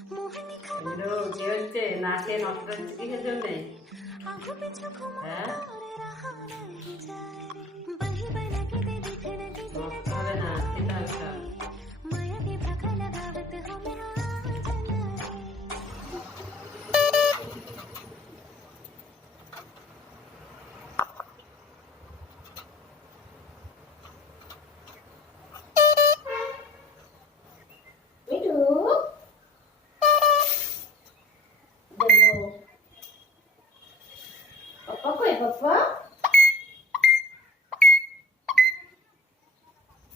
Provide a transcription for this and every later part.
কি হচ্ছে? নাকে নষ্ট হচ্ছে কিসের জন্যে? হ্যাঁ, নষ্ট হবে না, খেতে হবে সব। মিঠু দেবো পাপা কই পাপা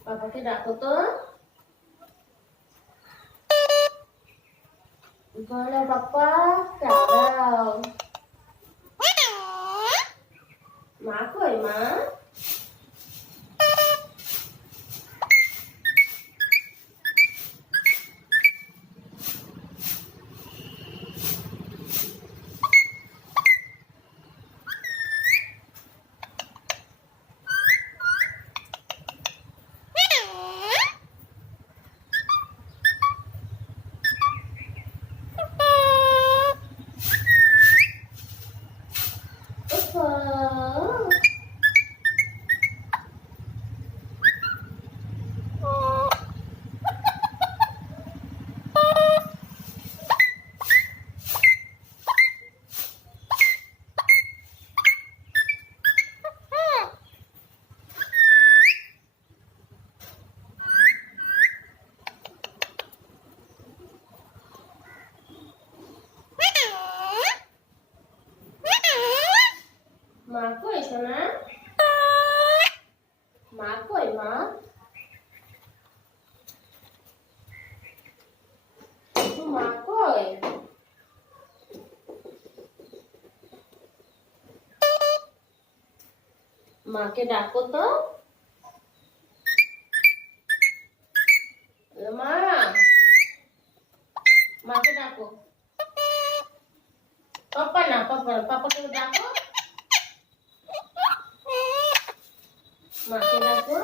পাপাকে ডাকো তো বলো পাপা দাঁড়াও মা কই মা মা কই সোনা মা কই মা মা কই মাকে ডাকো তো মা মাকে ডাকো পাপা না পাপাকে ডাকো মাকে ডাকো